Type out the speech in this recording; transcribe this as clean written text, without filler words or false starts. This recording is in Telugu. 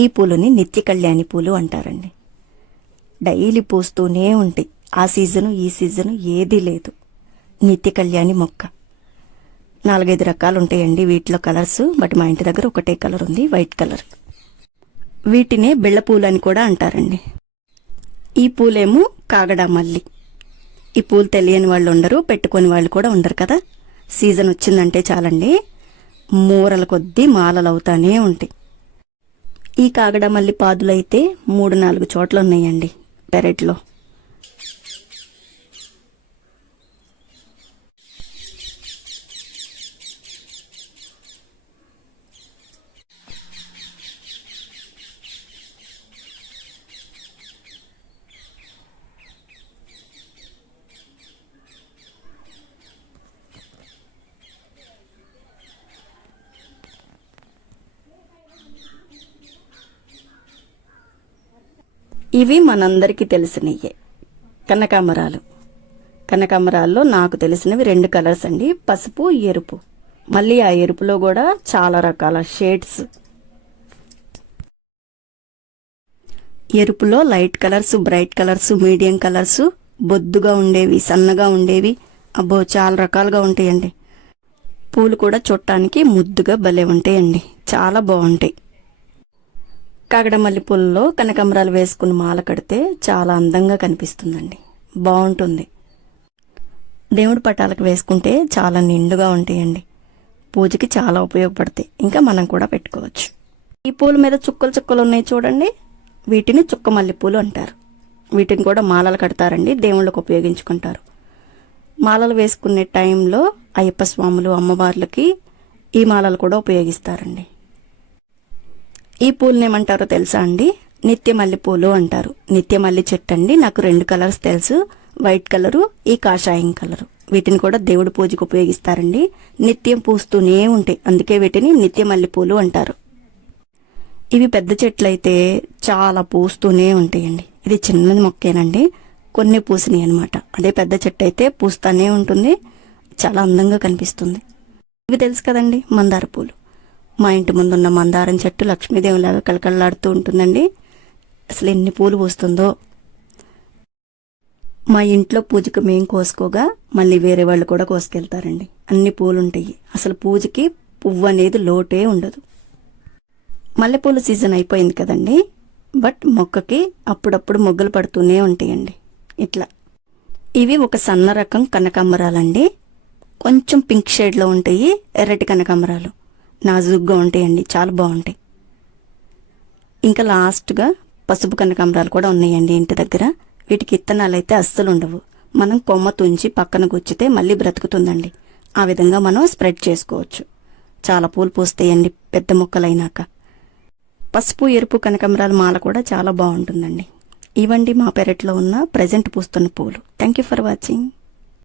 ఈ పూలని నిత్య కళ్యాణి పూలు అంటారండి. డైలీ పూస్తూనే ఉంటాయి. ఆ సీజను ఈ సీజను ఏదీ లేదు. నిత్య కళ్యాణి మొక్క 4-5 రకాలు ఉంటాయండి వీటిలో కలర్స్. బట్ మా ఇంటి దగ్గర ఒకటే కలర్ ఉంది, వైట్ కలర్. వీటినే బిళ్ళ పూలు అని కూడా అంటారండి. ఈ పూలేమో కాగడామల్లి. ఈ పూలు తెలియని వాళ్ళు ఉండరు, పెట్టుకొని వాళ్ళు కూడా ఉండరు కదా. సీజన్ వచ్చిందంటే చాలండి, మూరల కొద్దీ మాలలు అవుతానే ఉంటాయి. ఈ కాగడామల్లి పాదులైతే 3-4 చోట్ల ఉన్నాయండి పెరట్లో. ఇవి మనందరికీ తెలిసినయే కనకాంబరాలు. కనకాంబరాల్లో నాకు తెలిసినవి 2 కలర్స్ అండి, పసుపు, ఎరుపు. మళ్ళీ ఆ ఎరుపులో కూడా చాలా రకాల షేడ్స్. ఎరుపులో light colours, bright colours, medium colours, బొద్దుగా ఉండేవి, సన్నగా ఉండేవి, అబ్బో చాలా రకాలుగా ఉంటాయండి. పూలు కూడా చూడటానికి ముద్దుగా భలే ఉంటాయండి, చాలా బాగుంటాయి. కాగడమల్లి పూలలో కనకాంబరాలు వేసుకుని మాల కడితే చాలా అందంగా కనిపిస్తుందండి, బాగుంటుంది. దేవుడి పటాలకు వేసుకుంటే చాలా నిండుగా ఉంటాయండి, పూజకి చాలా ఉపయోగపడతాయి. ఇంకా మనం కూడా పెట్టుకోవచ్చు. ఈ పూల మీద చుక్కలు చుక్కలు ఉన్నాయి చూడండి, వీటిని చుక్క మల్లెపూలు అంటారు. వీటిని కూడా మాలలు కడతారండి, దేవుళ్ళకు ఉపయోగించుకుంటారు. మాలలు వేసుకునే టైంలో అయ్యప్ప స్వాములు, అమ్మవార్లకి ఈ మాలలు కూడా ఉపయోగిస్తారండి. ఈ పూలని ఏమంటారో తెలుసా అండి? నిత్య మల్లెపూలు అంటారు. నిత్య మల్లె చెట్టు అండి. నాకు 2 కలర్స్ తెలుసు, వైట్ కలరు, ఈ కాషాయం కలరు. వీటిని కూడా దేవుడి పూజకు ఉపయోగిస్తారండి. నిత్యం పూస్తూనే ఉంటాయి, అందుకే వీటిని నిత్య మల్లెపూలు అంటారు. ఇవి పెద్ద చెట్లు అయితే చాలా పూస్తూనే ఉంటాయండి. ఇది చిన్న మొక్కేనండి, కొన్ని పూసినాయి అనమాట. అదే పెద్ద చెట్టు అయితే పూస్తానే ఉంటుంది, చాలా అందంగా కనిపిస్తుంది. ఇవి తెలుసు కదండి, మందార పూలు. మా ఇంటి ముందున్న మందారం చెట్టు లక్ష్మీదేవిలాగా కలకలలాడుతూ ఉంటుందండి. అసలు ఎన్ని పూలు పూస్తుందో. మా ఇంట్లో పూజకు మేం కోసుకోగా మళ్ళీ వేరే వాళ్ళు కూడా కోసుకెళ్తారండి. అన్ని పూలు ఉంటాయి, అసలు పూజకి పువ్వు అనేది లోటే ఉండదు. మల్లెపూల సీజన్ అయిపోయింది కదండి, బట్ మొక్కకి అప్పుడప్పుడు మొగ్గలు పడుతూనే ఉంటాయండి ఇట్లా. ఇవి ఒక సన్న రకం కనకాంబరాలండి, కొంచెం పింక్ షేడ్లో ఉంటాయి. ఎర్రటి కనకాంబరాలు నాజుగ్గా ఉంటాయండి, చాలా బాగుంటాయి. ఇంకా లాస్ట్గా పసుపు కనకాంబరాలు కూడా ఉన్నాయండి ఇంటి దగ్గర. వీటికి ఇత్తనాలు అయితే అస్సలు ఉండవు, మనం కొమ్మ తుంచి పక్కన గుచ్చితే మళ్ళీ బ్రతుకుతుందండి. ఆ విధంగా మనం స్ప్రెడ్ చేసుకోవచ్చు. చాలా పూలు పూస్తాయండి పెద్ద మొక్కలైనాక. పసుపు, ఎరుపు కనకాంబరాల మాల కూడా చాలా బాగుంటుందండి. ఇవండి మా పెరట్లో ఉన్న ప్రజెంట్ పూస్తున్న పూలు. Thank you for watching.